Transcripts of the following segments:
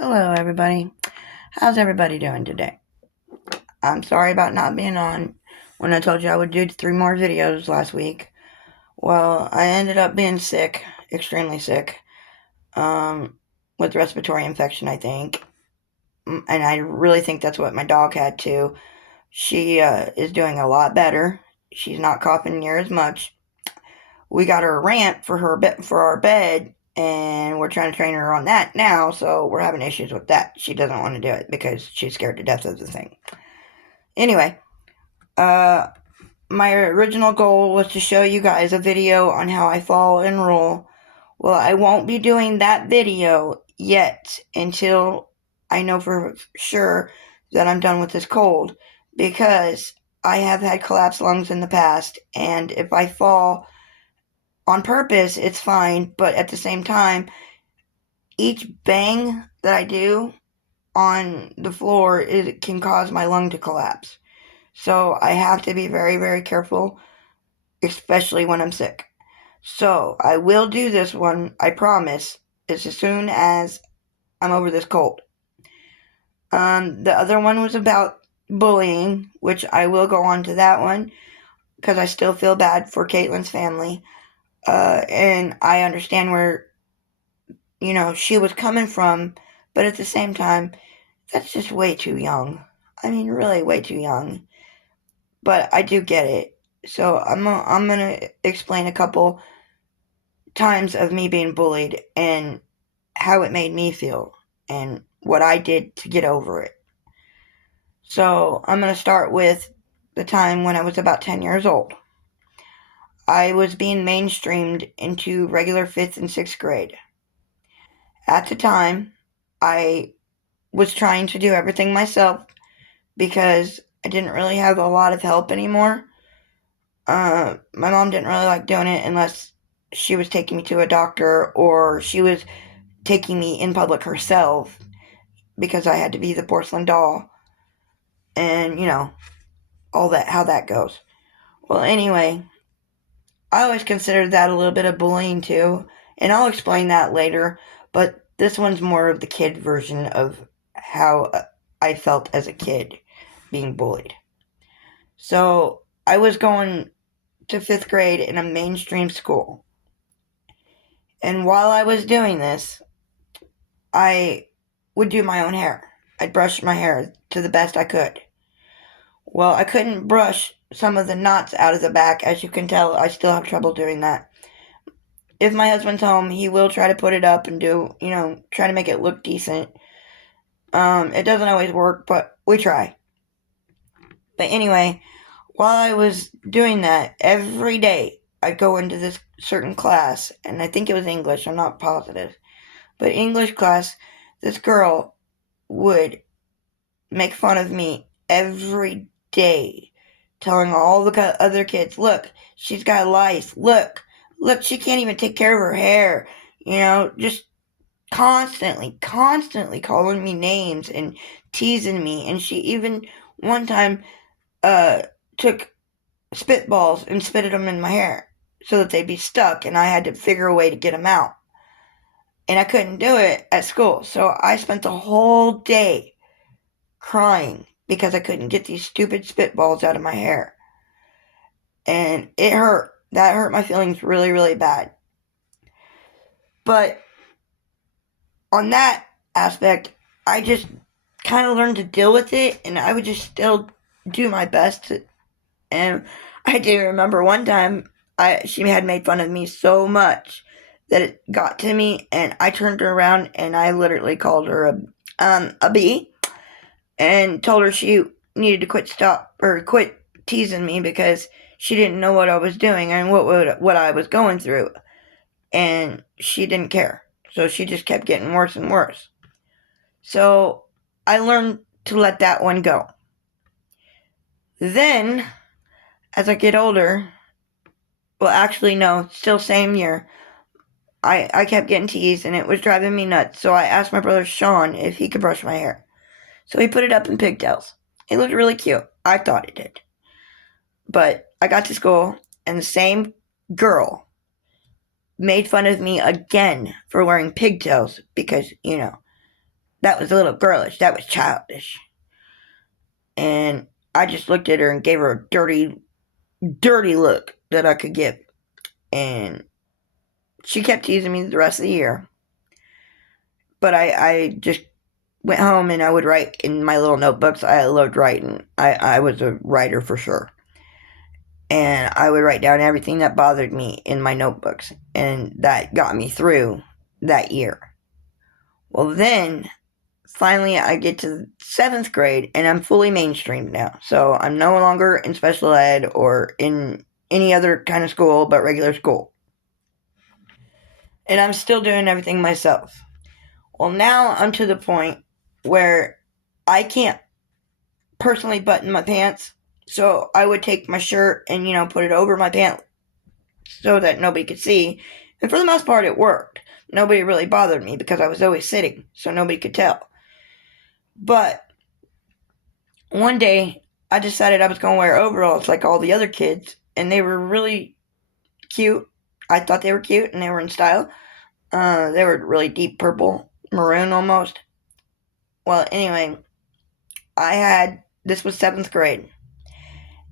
Hello, everybody. How's everybody doing today? I'm sorry about not being on when I told you I would do 3 more videos last week. Well, I ended up being sick, extremely sick, with respiratory infection, I think. And I really think that's what my dog had too. She is doing a lot better. She's not coughing near as much. We got her a ramp for our bed, and we're trying to train her on that now. So we're having issues with that. She doesn't want to do it because she's scared to death of the thing. Anyway, uh, my original goal was to show you guys a video on how I fall and roll. Well, I won't be doing that video yet until I know for sure that I'm done with this cold, because I have had collapsed lungs in the past, and if I fall on purpose, it's fine, but at the same time, each bang that I do on the floor, it can cause my lung to collapse. So I have to be very, very careful, especially when I'm sick. So I will do this one, I promise, as soon as I'm over this cold. The other one was about bullying, which I will go on to that one because I still feel bad for Caitlin's family. And I understand where, she was coming from, but at the same time, that's just way too young. I mean, really way too young. But I do get it. So I'm gonna explain a couple times of me being bullied and how it made me feel and what I did to get over it. So I'm gonna start with the time when I was about 10 years old. I was being mainstreamed into regular 5th and 6th grade. At the time, I was trying to do everything myself because I didn't really have a lot of help anymore. My mom didn't really like doing it unless she was taking me to a doctor or she was taking me in public herself because I had to be the porcelain doll. And, all that, how that goes. Well, anyway, I always considered that a little bit of bullying too, and I'll explain that later, but this one's more of the kid version of how I felt as a kid being bullied. So I was going to 5th grade in a mainstream school. And while I was doing this, I would do my own hair. I'd brush my hair to the best I could. Well, I couldn't brush some of the knots out of the back. As you can tell, I still have trouble doing that. If my husband's home, he will try to put it up and try to make it look decent. It doesn't always work, but we try. But anyway, while I was doing that, every day I'd go into this certain class, and I think it was English, I'm not positive. But English class, this girl would make fun of me every day, telling all the other kids, look, she's got lice, look, she can't even take care of her hair, just constantly calling me names and teasing me. And she even one time uh, took spitballs and spitted them in my hair so that they'd be stuck, and I had to figure a way to get them out. And I couldn't do it at school, so I spent the whole day crying because I couldn't get these stupid spitballs out of my hair. And it hurt. That hurt my feelings really, really bad. But on that aspect, I just kind of learned to deal with it, and I would just still do my best and I do remember one time she had made fun of me so much that it got to me, and I turned her around and I literally called her a bee, and told her she needed to quit teasing me because she didn't know what I was doing and what I was going through, and she didn't care. So she just kept getting worse and worse. So I learned to let that one go. Then, as I get older, well, actually, no, still same year, I kept getting teased and it was driving me nuts. So I asked my brother Sean if he could brush my hair. So he put it up in pigtails. It looked really cute. I thought it did. But I got to school and the same girl made fun of me again for wearing pigtails because, that was a little girlish. That was childish. And I just looked at her and gave her a dirty, dirty look that I could give. And she kept teasing me the rest of the year. But I just went home and I would write in my little notebooks. I loved writing. I was a writer for sure. And I would write down everything that bothered me in my notebooks. And that got me through that year. Well, then, finally, I get to 7th grade and I'm fully mainstreamed now. So I'm no longer in special ed or in any other kind of school but regular school. And I'm still doing everything myself. Well, now I'm to the point where I can't personally button my pants. So I would take my shirt and, put it over my pants so that nobody could see. And for the most part, it worked. Nobody really bothered me because I was always sitting, so nobody could tell. But one day, I decided I was going to wear overalls like all the other kids, and they were really cute. I thought they were cute, and they were in style. They were really deep purple, maroon almost. Well, anyway, this was 7th grade,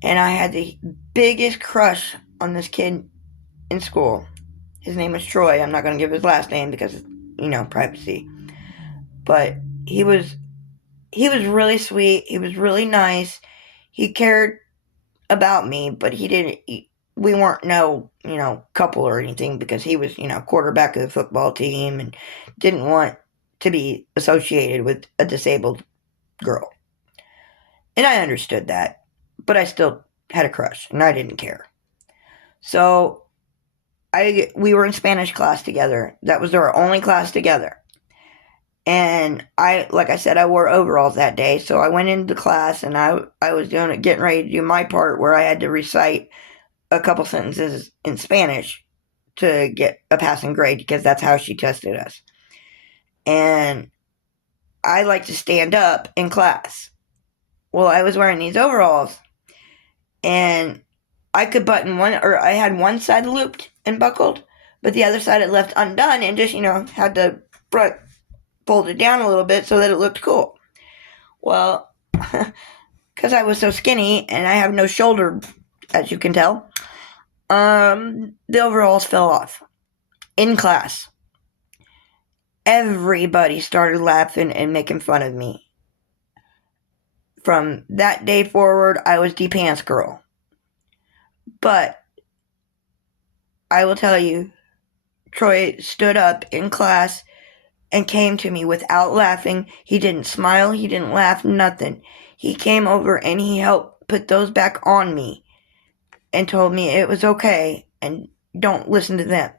and I had the biggest crush on this kid in school. His name was Troy. I'm not going to give his last name because, privacy. But he was really sweet. He was really nice. He cared about me, but we weren't no, couple or anything because he was, quarterback of the football team and didn't want to be associated with a disabled girl. And I understood that, but I still had a crush and I didn't care. So we were in Spanish class together. That was our only class together. And like I said, I wore overalls that day. So I went into class and I was getting ready to do my part where I had to recite a couple sentences in Spanish to get a passing grade because that's how she tested us. And I like to stand up in class. Well, I was wearing these overalls and I could button I had one side looped and buckled, but the other side I left undone and just, had the front folded down a little bit so that it looked cool. Well, because I was so skinny and I have no shoulder, as you can tell, the overalls fell off in class. Everybody started laughing and making fun of me. From that day forward, I was the pants girl. But I will tell you, Troy stood up in class and came to me without laughing. He didn't smile, he didn't laugh, nothing. He came over and he helped put those back on me and told me it was okay and don't listen to them.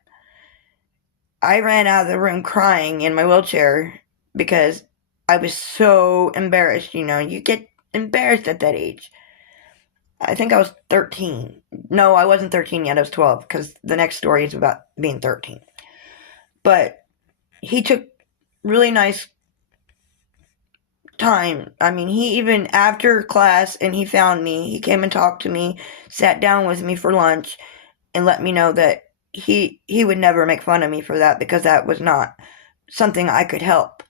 I ran out of the room crying in my wheelchair because I was so embarrassed. You get embarrassed at that age. I think I was 13. No, I wasn't 13 yet. I was 12 because the next story is about being 13. But he took really nice time. I mean, he even after class and he found me, he came and talked to me, sat down with me for lunch and let me know that he would never make fun of me for that because that was not something I could help.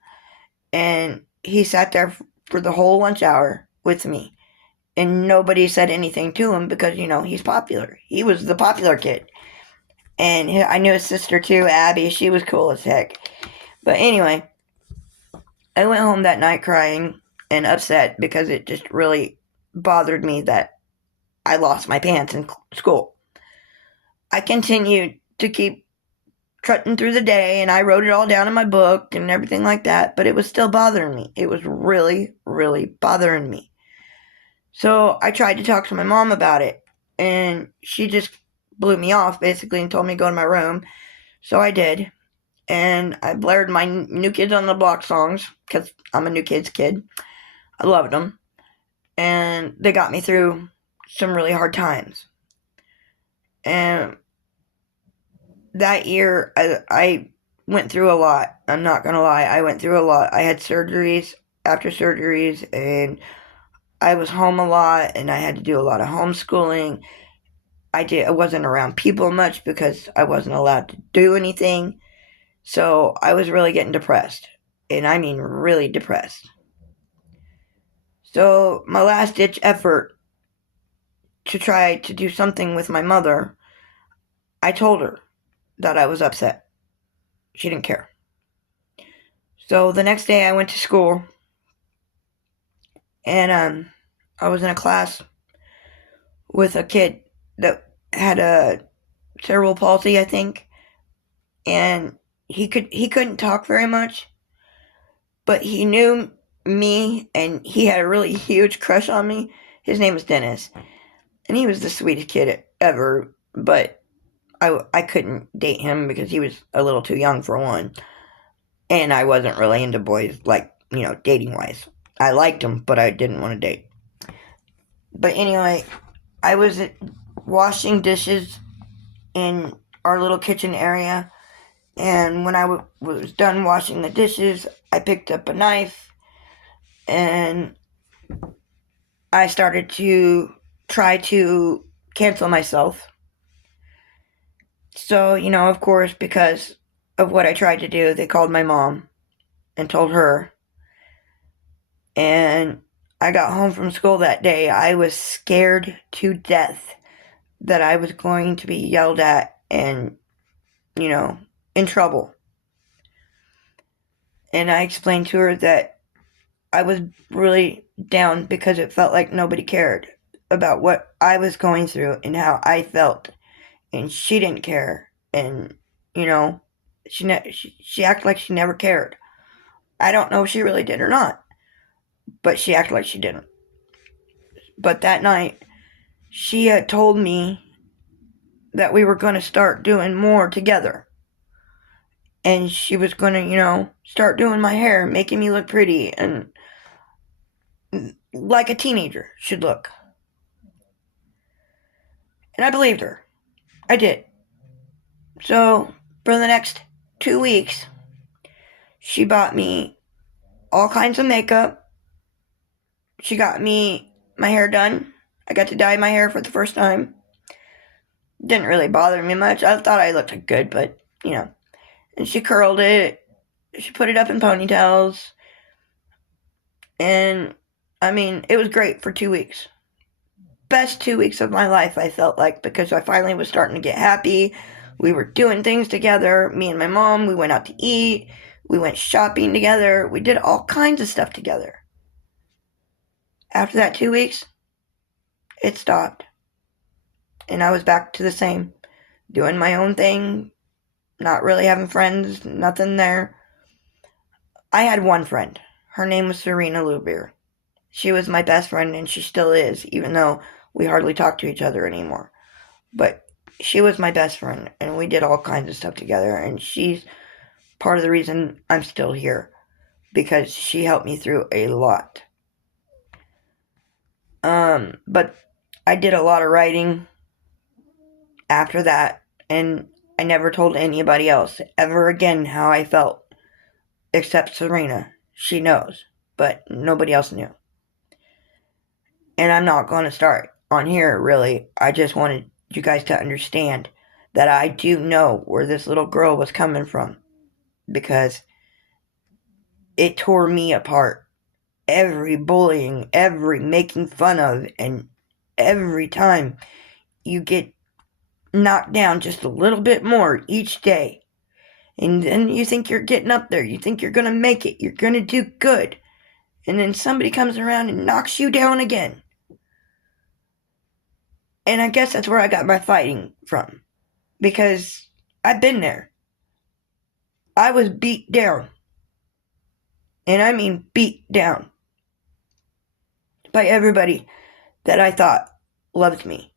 And he sat there for the whole lunch hour with me. And nobody said anything to him because, he's popular. He was the popular kid. And I knew his sister too, Abby. She was cool as heck. But anyway, I went home that night crying and upset because it just really bothered me that I lost my pants in school. I continued to keep trudging through the day and I wrote it all down in my book and everything like that, but it was still bothering me. It was really, really bothering me. So I tried to talk to my mom about it, and she just blew me off, basically, and told me to go to my room. So I did, and I blared my New Kids on the Block songs, because I'm a New Kids kid. I loved them, and they got me through some really hard times. And that year, I went through a lot. I'm not going to lie. I went through a lot. I had surgeries after surgeries, and I was home a lot and I had to do a lot of homeschooling. I wasn't around people much because I wasn't allowed to do anything. So I was really getting depressed. and I mean really depressed. So my last ditch effort to try to do something with my mother, I told her that I was upset. She didn't care. So the next day I went to school, and I was in a class with a kid that had a cerebral palsy, I think, and he couldn't talk very much, but he knew me and he had a really huge crush on me. His name was Dennis, and he was the sweetest kid ever, but I couldn't date him because he was a little too young for one, and I wasn't really into boys, like, dating wise. I liked him, but I didn't want to date. But anyway, I was washing dishes in our little kitchen area, and when I was done washing the dishes, I picked up a knife and I started to try to cancel myself. So, of course, because of what I tried to do, they called my mom and told her. And I got home from school that day. I was scared to death that I was going to be yelled at and, in trouble. And I explained to her that I was really down because it felt like nobody cared about what I was going through and how I felt. And she didn't care. And, she acted like she never cared. I don't know if she really did or not, but she acted like she didn't. But that night, she had told me that we were going to start doing more together. And she was going to, start doing my hair, making me look pretty and like a teenager should look. And I believed her. I did. So, for the next 2 weeks, she bought me all kinds of makeup. She got me my hair done. I got to dye my hair for the first time. Didn't really bother me much. I thought I looked good, but, And she curled it. She put it up in ponytails. And, it was great for 2 weeks. Best 2 weeks of my life, I felt like, because I finally was starting to get happy. We were doing things together. Me and my mom, we went out to eat. We went shopping together. We did all kinds of stuff together. After that 2 weeks, it stopped. And I was back to the same. Doing my own thing. Not really having friends. Nothing there. I had one friend. Her name was Serena Lubier. She was my best friend, and she still is, even though we hardly talk to each other anymore. But she was my best friend, and we did all kinds of stuff together, and she's part of the reason I'm still here, because she helped me through a lot. But I did a lot of writing after that, and I never told anybody else ever again how I felt, except Serena. She knows, but nobody else knew. And I'm not going to start on here, really. I just wanted you guys to understand that I do know where this little girl was coming from, because it tore me apart. Every bullying, every making fun of, and every time you get knocked down just a little bit more each day. And then you think you're getting up there. You think you're going to make it. You're going to do good. And then somebody comes around and knocks you down again. And I guess that's where I got my fighting from. Because I've been there. I was beat down. And I mean beat down. By everybody that I thought loved me.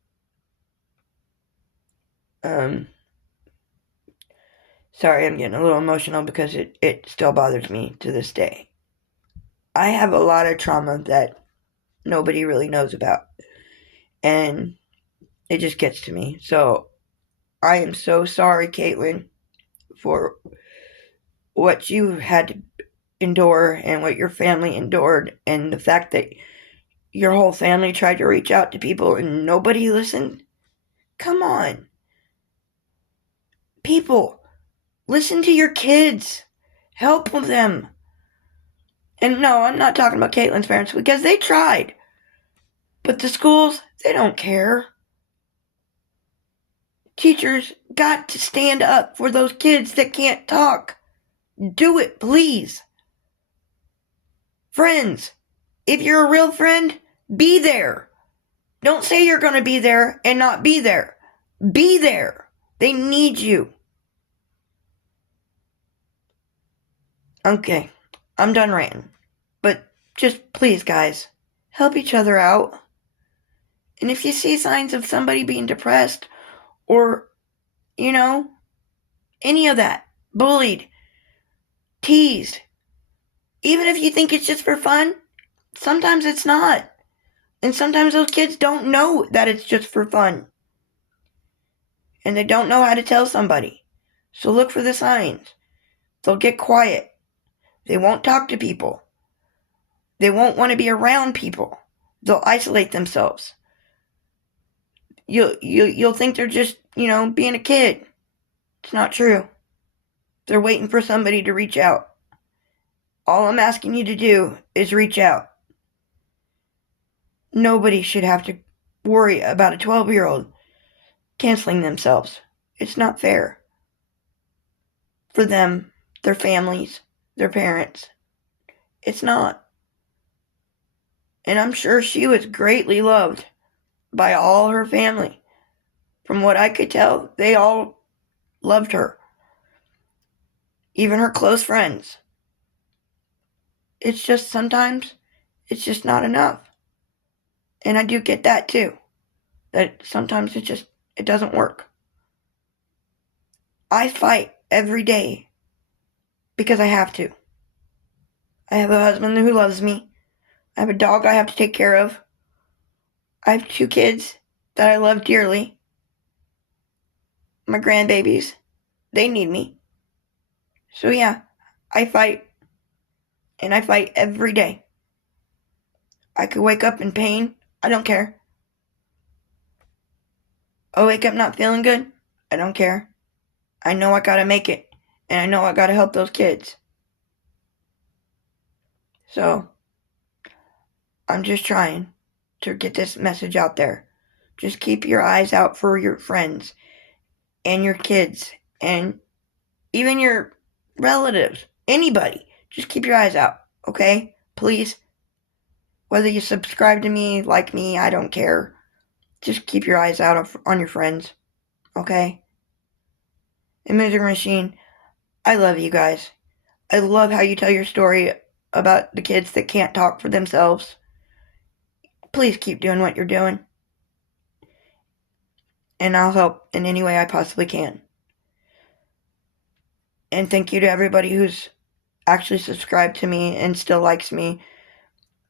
Sorry, I'm getting a little emotional because it still bothers me to this day. I have a lot of trauma that nobody really knows about. And it just gets to me. So I am so sorry, Caitlin, for what you had to endure and what your family endured, and the fact that your whole family tried to reach out to people and nobody listened. Come on. People, listen to your kids. Help them. And no, I'm not talking about Caitlin's parents because they tried. But the schools, they don't care. Teachers got to stand up for those kids that can't talk. Do it, please. Friends, if you're a real friend, be there. Don't say you're going to be there and not be there. Be there. They need you. Okay, I'm done ranting. But just please, guys, help each other out. And if you see signs of somebody being depressed or, any of that, bullied, teased, even if you think it's just for fun, sometimes it's not. And sometimes those kids don't know that it's just for fun. And they don't know how to tell somebody. So look for the signs. They'll get quiet. They won't talk to people. They won't want to be around people. They'll isolate themselves. You'll think they're just, being a kid. It's not true. They're waiting for somebody to reach out. All I'm asking you to do is reach out. Nobody should have to worry about a 12-year-old canceling themselves. It's not fair. For them, their families, their parents. It's not. And I'm sure she was greatly loved by all her family. From what I could tell, they all loved her. Even her close friends. It's just sometimes, it's just not enough. And I do get that too. That sometimes it doesn't work. I fight every day because I have to. I have a husband who loves me. I have a dog I have to take care of. I have 2 kids that I love dearly. My grandbabies, they need me. So yeah, I fight. And I fight every day. I could wake up in pain. I don't care. I wake up not feeling good. I don't care. I know I gotta make it. And I know I gotta help those kids. So, I'm just trying to get this message out there. Just keep your eyes out for your friends and your kids and even your relatives. Anybody. Just keep your eyes out, okay? Please. Whether you subscribe to me, like me, I don't care. Just keep your eyes out on your friends, okay? And Misery Machine, I love you guys. I love how you tell your story about the kids that can't talk for themselves. Please keep doing what you're doing. And I'll help in any way I possibly can. And thank you to everybody who's actually subscribed to me and still likes me.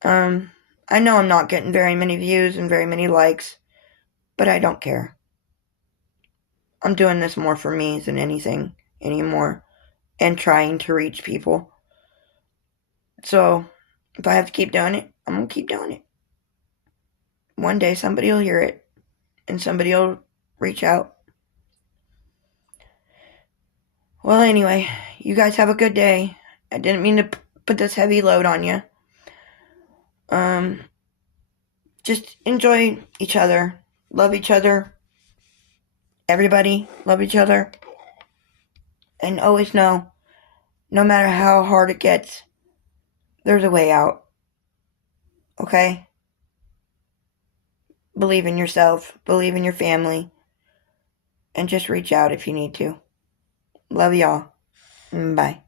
I know I'm not getting very many views and very many likes, but I don't care. I'm doing this more for me than anything anymore and trying to reach people. So, if I have to keep doing it, I'm going to keep doing it. One day somebody will hear it and somebody will reach out. Well, anyway, you guys have a good day. I didn't mean to put this heavy load on you. Just enjoy each other. Love each other. Everybody love each other. And always know, no matter how hard it gets, there's a way out. Okay? Believe in yourself. Believe in your family. And just reach out if you need to. Love y'all. Bye.